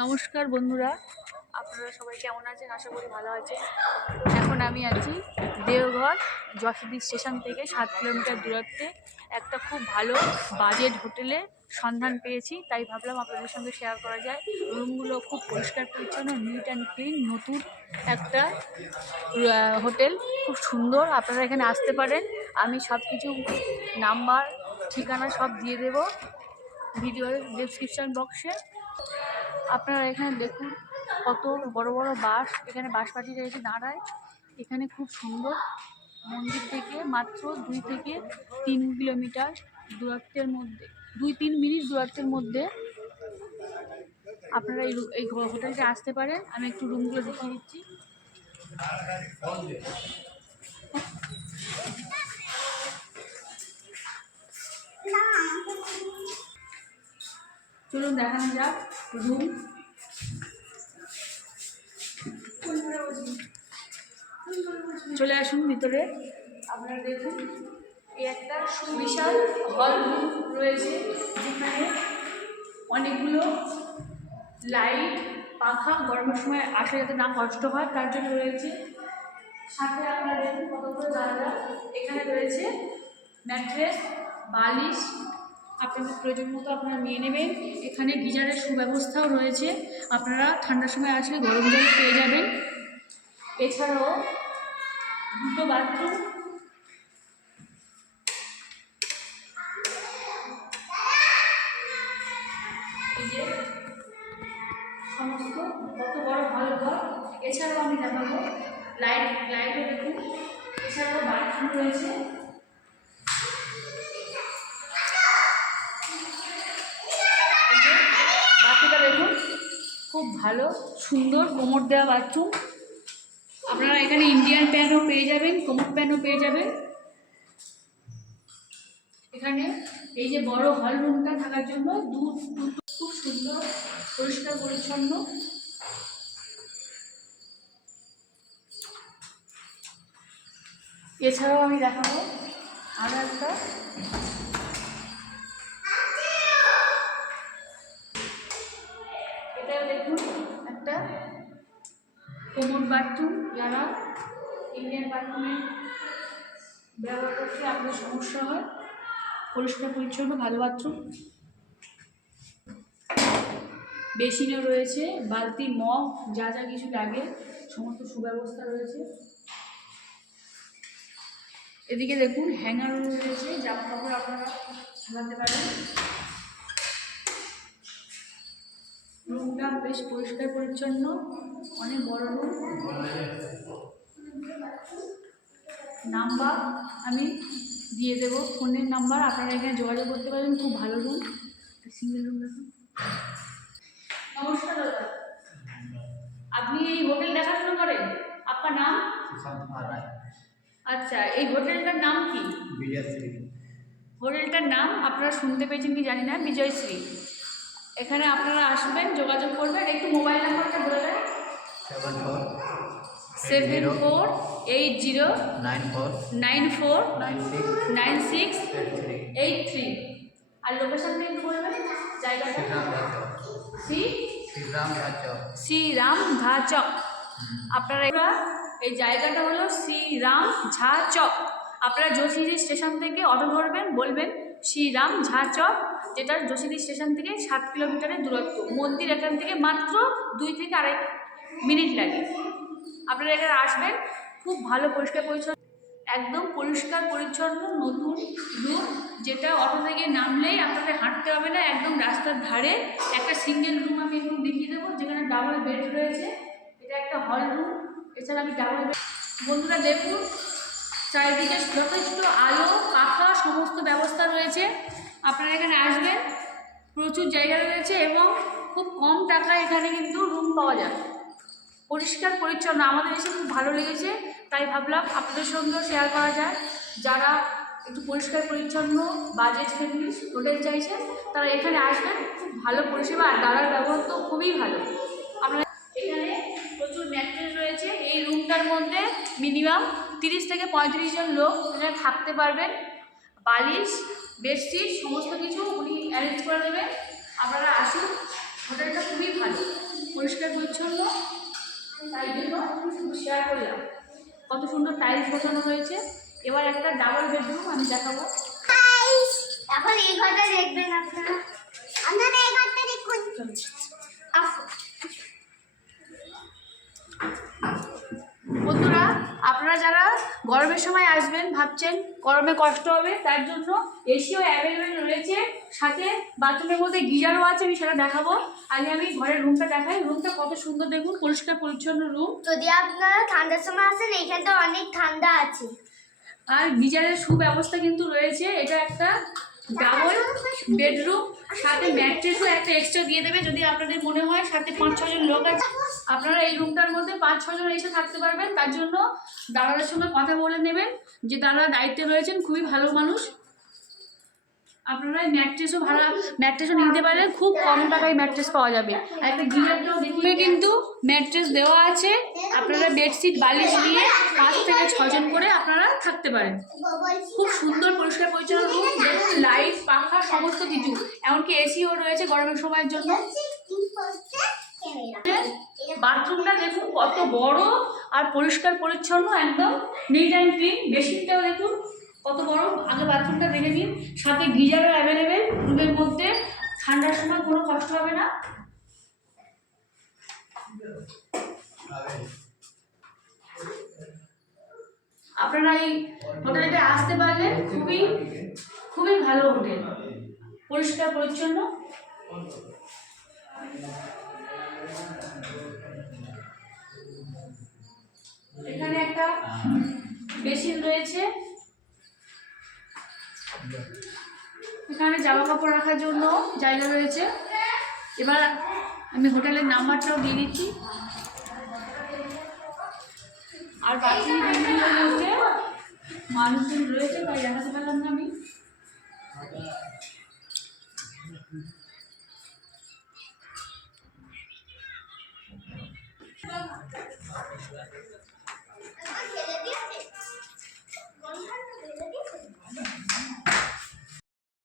নমস্কার বন্ধুরা। আপনারা সবাই কেমন আছেন? আশা করি ভালো আছেন। এখন আমি আছি দেওঘর যশোদি স্টেশন থেকে সাত কিলোমিটার দূরত্বে। একটা খুব ভালো বাজেট হোটেলে সন্ধান পেয়েছি, তাই ভাবলাম আপনাদের সঙ্গে শেয়ার করা যায়। রুমগুলো খুব পরিষ্কার, পরিচ্ছন্ন নিট অ্যান্ড ক্লিন নতুন একটা হোটেল। খুব সুন্দর, আপনারা এখানে আসতে পারেন। আমি সব কিছু নাম্বার, ঠিকানা সব দিয়ে দেবো। ভিডিওর ডেসক্রিপশন বক্সে আপনারা এখানে দেখুন কত বড় বড় বাস এখানে বাস পাঠিয়ে রয়েছে দাঁড়ায়। এখানে খুব সুন্দর। মন্দির থেকে মাত্র দুই থেকে তিন কিলোমিটার দূরত্বের মধ্যে, দুই তিন মিনিট দূরত্বের মধ্যে আপনারা এই এই হোটেলটা আসতে পারেন। আমি একটু রুমগুলো দেখিয়ে দিচ্ছি। চলুন দেখানো যাক, রুম। চলে আসুন ভিতরে। আপনারা দেখুন, এই একটা সুবিশাল হল রুম রয়েছে, যেখানে অনেকগুলো লাইট পাখা গরমের সময় আসলে যাতে না কষ্ট হয়, তার জন্য রয়েছে। সাথে আপনারা দেখুন কতগুলো জায়গা এখানে রয়েছে ম্যাট্রেস বালিশ আপনাদের প্রয়োজন মতো আপনারা নিয়ে নেবেন। এখানে গিজারের সুব্যবস্থাও রয়েছে। আপনারা ঠান্ডার সময় আসলে গরম জল পেয়ে যাবেন। এছাড়াও দুটো বাথরুম সমস্ত, কত বড় ভালো ঘর। এছাড়াও আমি দেখাবো। লাইট লাইটও দেখুন। এছাড়াও বাথরুম রয়েছে। খুব ভালো, সুন্দর কোমর দেওয়া বাথরুম। আপনারা এখানে ইন্ডিয়ান প্যানও পেয়ে যাবেন, কোমর প্যানও পেয়ে যাবেন। এখানে এই যে বড় হল রুমটা থাকার জন্য দু, দুটো খুব সুন্দর, পরিষ্কার, পরিচ্ছন্ন। এছাড়াও আমি দেখাবো আরও একটা। বাথরুম যারা ইন্ডিয়ান বাথরুমে ব্যবহার করতে আপনাদের সমস্যা হয়। পরিষ্কার, পরিচ্ছন্ন, ভালো বাথরুম বেসিনও রয়েছে, বালতি, মগ, যা যা কিছু লাগে, সমস্ত সুব্যবস্থা রয়েছে। এদিকে দেখুন হ্যাঙ্গার রয়েছে, জামা কাপড় আপনারা ঝালাতে পারেন। রুমটা বেশ পরিষ্কার পরিচ্ছন্ন অনেক বড় রুম নাম্বার আমি দিয়ে দেবো ফোনের নাম্বার আপনারা এখানে যোগাযোগ করতে পারেন খুব ভালো রুম সিঙ্গেল রুম দেখুন। নমস্কার দাদা। আপনি এই হোটেল দেখাশোনা করেন? আপনার নাম? আচ্ছা এই হোটেলটার নাম কি? বিজয়শ্রী। হোটেলটার নাম আপনারা শুনতে পেয়েছেন কি জানি না বিজয়শ্রী। এখানে আপনারা আসবেন যোগাযোগ করবেন। একটু মোবাইল নাম্বারটা বলে দেন seven four seven four eight zero nine four nine four nine six nine six eight three আর লোকেশনটা একটু বলবেন জায়গাটা। সি শ্রীরাম ঝা চক আপনারা এবার এই জায়গাটা হলো শ্রীরাম ঝা চক আপনারা যোশীদি স্টেশন থেকে অটো ধরবেন বলবেন শ্রীরাম ঝা চক যেটা যোশীদি স্টেশন থেকে সাত কিলোমিটারের দূরত্ব। মন্দির এখান থেকে মাত্র দুই থেকে আড়াই মিনিট লাগে। আপনারা এখানে আসবেন, খুব ভালো পরিষ্কার পরিচ্ছন্ন, একদম পরিষ্কার পরিচ্ছন্ন, নতুন রুম, যেটা অটো থেকে নামলেই আপনাদের হাঁটতে হবে না, একদম রাস্তার ধারে। একটা সিঙ্গেল রুম আমি একদম দেখিয়ে দেবো, যেখানে ডাবল বেড রয়েছে। এটা একটা হল রুম এছাড়া আমি ডাবল বেড বন্ধুরা দেখুন, চারিদিকে যথেষ্ট আলো, পাখা, সমস্ত ব্যবস্থা রয়েছে। আপনারা এখানে আসবেন, প্রচুর জায়গা রয়েছে এবং খুব কম টাকায় এখানে কিন্তু রুম পাওয়া যায়। পরিষ্কার, পরিচ্ছন্ন। আমাদের এসে খুব ভালো লেগেছে, তাই ভাবলাম আপনাদের সঙ্গেও শেয়ার করা যায়। যারা একটু পরিষ্কার, পরিচ্ছন্ন বাজেট ফ্রেন্ডলি হোটেল চাইছেন, তারা এখানে আসবেন, খুব ভালো পরিষেবা আর দাদার ব্যবহার তো খুবই ভালো। আপনারা এখানে প্রচুর ম্যাট্রেস রয়েছে, এই রুমটার মধ্যে মিনিমাম তিরিশ থেকে পঁয়ত্রিশ জন লোক এখানে থাকতে পারবেন। বালিশ, বেডশিট, সমস্ত কিছু উনি অ্যারেঞ্জ করে দেবেন। আপনারা আসুন, হোটেলটা খুবই ভালো, পরিষ্কার পরিচ্ছন্ন। তাই জন্য শেয়ার করলাম। কত সুন্দর টাইলস বসানো হয়েছে। এবার একটা ডাবল বেডরুম আমি দেখাবো। যারা গরমের সময় আসবেন ভাবছেন গরমে কষ্ট হবে তার জন্য এসিও অ্যাভেলেবেল রয়েছে। সাথে বাথরুমের মধ্যে গিজারও আছে আমি সেটা দেখাবো। আগে আমি ঘরের রুমটা দেখাই। রুমটা কত সুন্দর দেখুন পরিষ্কার পরিচ্ছন্ন রুম যদি আপনারা ঠান্ডার সময় আসেন এইখানটা অনেক ঠান্ডা আছে। আর গিজারের সুব্যবস্থা কিন্তু রয়েছে। এটা একটা ডাবল বেডরুম সাথে ম্যাট্রেসও একটা এক্সট্রা দিয়ে দেবে, যদি আপনাদের মনে হয় সাথে পাঁচ ছজন লোক আছে, আপনারা এই রুমটার মধ্যে পাঁচ ছজন এসে থাকতে পারবেন। তার জন্য দাদাদের সঙ্গে কথা বলে নেবেন, যে দাদা দায়িত্বে রয়েছেন, খুবই ভালো মানুষ। আপনারা ম্যাট্রেসও ভাড়া, ম্যাট্রেসও নিতে পারেন খুব কম টাকায় ম্যাট্রেস পাওয়া যাবে। একটা গিজারটাও কিন্তু ম্যাট্রেস দেওয়া আছে। আপনারা বেডশিট, বালিশ নিয়ে পাঁচ থেকে ছজন করে আপনারা থাকতে পারেন। খুব সুন্দর, পরিষ্কার, পরিচ্ছন্ন রুম লাইট, পাখা, সমস্ত কিছু। এমনকি এসিও রয়েছে গরমের সময়ের জন্য। বাথরুমটা দেখুন কত বড় আর পরিষ্কার, পরিচ্ছন্ন, একদম নিট অ্যান্ড ক্লিন বেসিনটাও দেখুন। কত বড় আগে বাথরুমটা দেখে নিন। সাথে গিজারও অ্যাভেলেবেল রুমের মধ্যে ঠান্ডার সময় কোনো কষ্ট হবে না। আপনারা এই হোটেলটা আসতে পারলেন। খুবই খুবই ভালো হোটেল। পরিষ্কার, পরিচ্ছন্ন। কাপড় রাখার জন্য জায়গা রয়েছে। এবার আমি হোটেলের নাম্বারটাও দিয়ে দিচ্ছি। আর বাকি মানুষজন রয়েছে, তাই দেখাতে পারলাম না আমি।